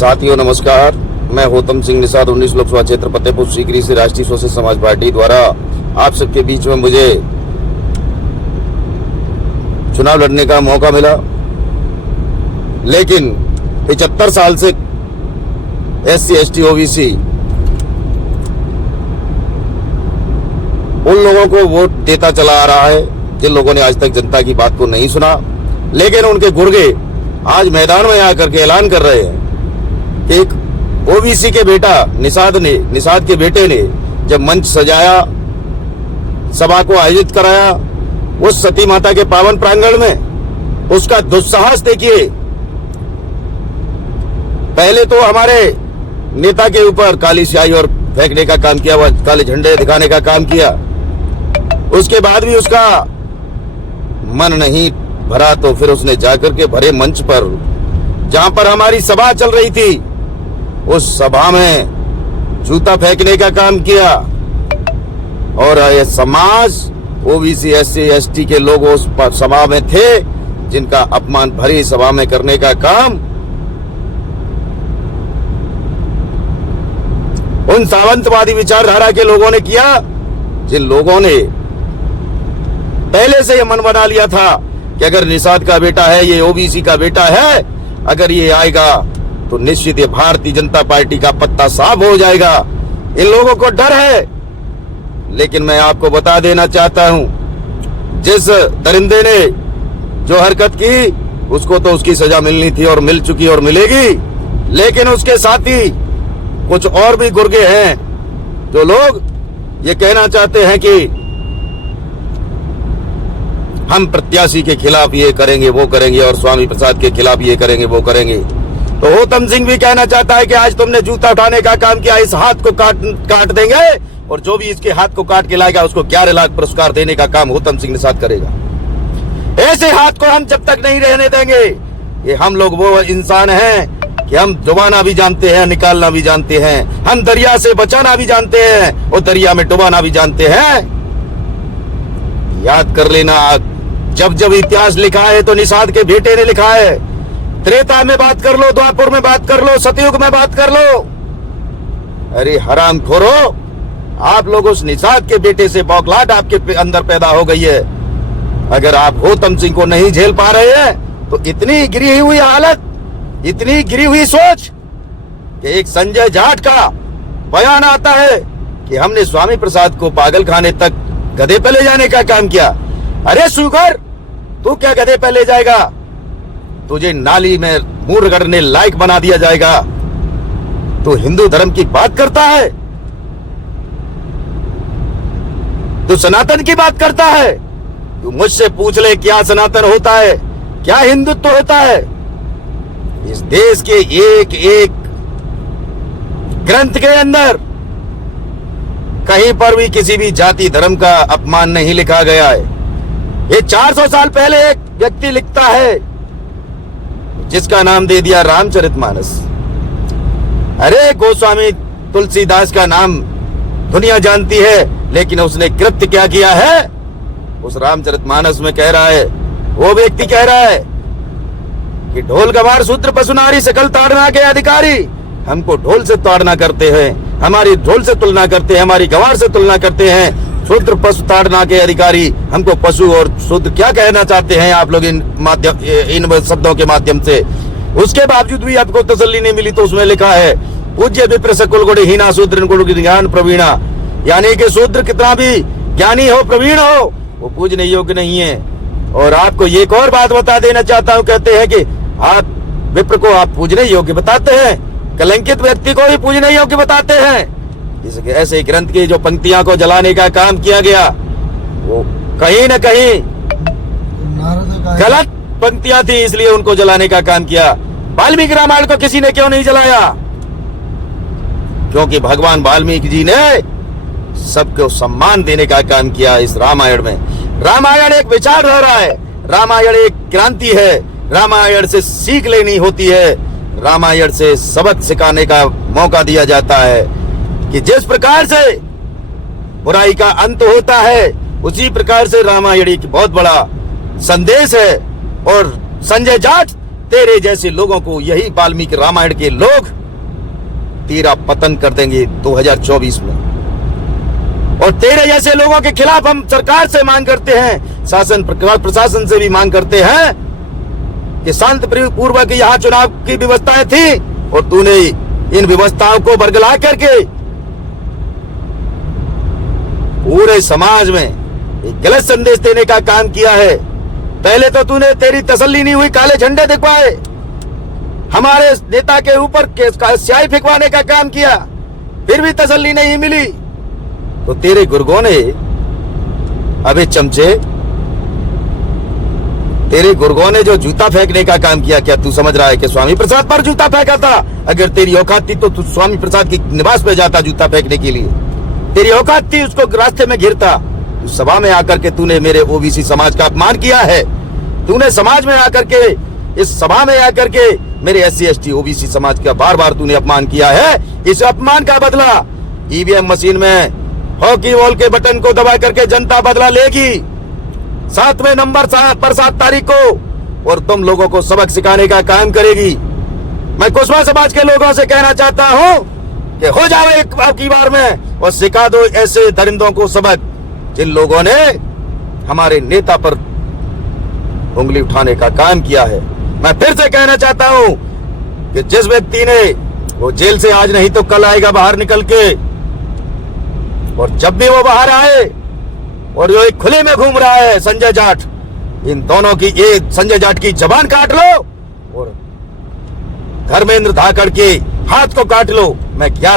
साथियों नमस्कार, मैं होतम सिंह निषाद 19 लोकसभा क्षेत्र फतेहपुर सीकरी से राष्ट्रीय सोशल समाज पार्टी द्वारा आप सबके बीच में मुझे चुनाव लड़ने का मौका मिला। लेकिन 75 साल से SC ST OBC उन लोगों को वोट देता चला आ रहा है जिन लोगों ने आज तक जनता की बात को नहीं सुना, लेकिन उनके गुर्गे आज मैदान में आकर के ऐलान कर रहे हैं। एक OBC के बेटा निषाद के बेटे ने जब मंच सजाया, सभा को आयोजित कराया उस सती माता के पावन प्रांगण में, उसका दुस्साहस देखिए। पहले तो हमारे नेता के ऊपर काली स्याही और फेंकने का काम किया, काले झंडे दिखाने का काम किया। उसके बाद भी उसका मन नहीं भरा तो फिर उसने जाकर के भरे मंच पर, जहां पर हमारी सभा चल रही थी, उस सभा में जूता फेंकने का काम किया। और ये समाज OBC SC ST के लोग उस सभा में थे जिनका अपमान भरी सभा में करने का काम उन सावंतवादी विचारधारा के लोगों ने किया, जिन लोगों ने पहले से यह मन बना लिया था कि अगर निषाद का बेटा है, ये OBC का बेटा है, अगर ये आएगा तो निश्चित ये भारतीय जनता पार्टी का पत्ता साफ हो जाएगा। इन लोगों को डर है। लेकिन मैं आपको बता देना चाहता हूं, जिस दरिंदे ने जो हरकत की उसको तो उसकी सजा मिलनी थी और मिल चुकी और मिलेगी। लेकिन उसके साथी कुछ और भी गुर्गे हैं जो लोग ये कहना चाहते हैं कि हम प्रत्याशी के खिलाफ ये करेंगे वो करेंगे और स्वामी प्रसाद के खिलाफ ये करेंगे वो करेंगे। तो होतम सिंह भी कहना चाहता है कि आज तुमने जूता उठाने का काम किया, इस हाथ को काट देंगे और जो भी इसके हाथ को काट के लाएगा उसको 11 लाख पुरस्कार देने का काम होतम सिंह निषाद करेगा। ऐसे हाथ को हम जब तक नहीं रहने देंगे। ये हम लोग वो इंसान हैं कि हम डुबाना भी जानते हैं, निकालना भी जानते हैं, हम दरिया से बचाना भी जानते हैं और दरिया में डुबाना भी जानते हैं। याद कर लेना, जब जब इतिहास लिखा है तो निषाद के बेटे ने लिखा है। त्रेता में बात कर लो, द्वापर में बात कर लो, सतयुग में बात कर लो। अरे हरामखोरो, आप लोग उस निषाद के बेटे से बौखलाहट आपके अंदर पैदा हो गई है। अगर आप होतम सिंह को नहीं झेल पा रहे हैं तो इतनी गिरी हुई हालत, इतनी गिरी हुई सोच कि एक संजय जाट का बयान आता है कि हमने स्वामी प्रसाद को पागल खाने तक गधे पे ले जाने का काम किया। अरे सुगर, तू क्या गधे पे ले जाएगा? तुझे नाली में मुंह रगड़ने लायक बना दिया जाएगा। तू हिंदू धर्म की बात करता है, तू सनातन की बात करता है। तू मुझसे पूछ ले क्या सनातन होता है, क्या हिंदुत्व होता है। इस देश के एक एक ग्रंथ के अंदर कहीं पर भी किसी भी जाति धर्म का अपमान नहीं लिखा गया है। ये 400 साल पहले एक व्यक्ति लिखता है जिसका नाम दे दिया रामचरितमानस। अरे गोस्वामी तुलसीदास का नाम दुनिया जानती है, लेकिन उसने कृत्य क्या किया है उस रामचरितमानस में कह रहा है। वो व्यक्ति कह रहा है कि ढोल गवार शूद्र पशुनारी सकल ताड़ना के अधिकारी हमको ढोल से ताड़ना करते हैं, हमारी ढोल से तुलना करते हैं, हमारी गवार से तुलना करते हैं। शूद्र पशु ताड़ना के अधिकारी हमको पशु और शूद्र क्या कहना चाहते हैं आप लोग इन शब्दों के माध्यम से। उसके बावजूद भी आपको तसल्ली नहीं मिली तो उसमें लिखा है पूज्य विप्र सकुल गुण हीना शूद्र गुण ज्ञान प्रवीणा, यानी कि शूद्र कितना भी ज्ञानी हो प्रवीण हो वो पूजने योग्य नहीं है। और आपको एक और बात बता देना चाहता हूँ, कहते हैं कि आप विप्र को आप पूजने योग्य बताते हैं, कलंकित व्यक्ति को भी पूजने योग्य बताते हैं। इसके ऐसे ग्रंथ की जो पंक्तियां को जलाने का काम किया गया वो कहीं न कहीं गलत पंक्तियां थी, इसलिए उनको जलाने का काम किया। वाल्मीकि रामायण को किसी ने क्यों नहीं जलाया? क्योंकि भगवान वाल्मीकि जी ने सबको सम्मान देने का काम किया। इस रामायण में, रामायण एक विचारधारा है, रामायण एक क्रांति है, रामायण से सीख लेनी होती है, रामायण से सबक सिखाने का मौका दिया जाता है कि जिस प्रकार से बुराई का अंत होता है उसी प्रकार से रामायण एक बहुत बड़ा संदेश है। और संजय जाट तेरे जैसे लोगों को, यही वाल्मीकि रामायण के लोग तेरा पतन कर देंगे 2024 में। और तेरे जैसे लोगों के खिलाफ हम सरकार से मांग करते हैं, शासन प्रशासन से भी मांग करते हैं कि शांतिपूर्वक यहाँ चुनाव की व्यवस्थाएं थी और तूने इन व्यवस्थाओं को बरगला करके पूरे समाज में एक गलत संदेश देने का काम किया है। पहले तो तूने, तेरी तसल्ली नहीं हुई, काले झंडे दिखवाए, हमारे नेता के ऊपर स्याही फेंकवाने का काम किया, फिर भी तसल्ली नहीं मिली। तो तेरे गुर्गों ने, अबे चमचे, तेरे गुर्गों ने जो जूता फेंकने का काम किया, क्या तू समझ रहा है कि स्वामी प्रसाद पर जूता फेंका था? अगर तेरी औकात थी तो तू स्वामी प्रसाद की निवास पे जाता जूता फेंकने के लिए। तेरी औकात थी, उसको रास्ते में घिरता। उस सभा में आकर के तूने मेरे ओबीसी समाज का अपमान किया है। तूने समाज में आकर के, इस सभा में आकर के मेरे SC ST OBC समाज का बार बार तूने अपमान किया है। इस अपमान का बदला EVM मशीन में हॉकी बॉल के बटन को दबा करके जनता बदला लेगी 7वें नंबर पर 7 तारीख को, और तुम लोगों को सबक सिखाने का काम करेगी। मैं कुशवाहा समाज के लोगों से कहना चाहता हूं कि हो जाओ एक की बार में और सिखा दो ऐसे दरिंदों को सबक जिन लोगों ने हमारे नेता पर उंगली उठाने का काम किया है। मैं फिर से कहना चाहता हूं कि जिस व्यक्ति ने, वो जेल से आज नहीं तो कल आएगा बाहर निकल के, और जब भी वो बाहर आए और जो एक खुले में घूम रहा है संजय जाट, इन दोनों की, ये संजय जाट की जबान काट लो और धर्मेंद्र धाकड़ के हाथ को काट लो। मैं क्या